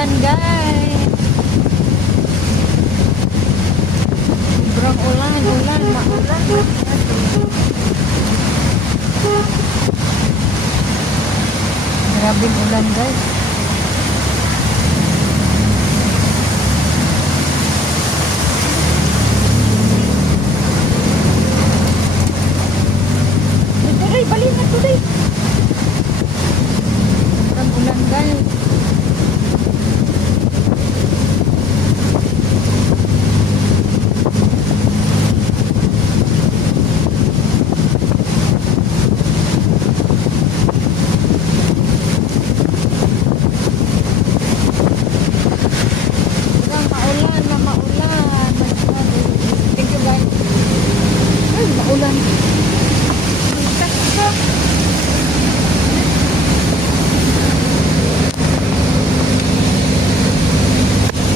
ulan guys. Sobrang ulan, ulan. Grabe ulan. Sobrang ulan guys. 不能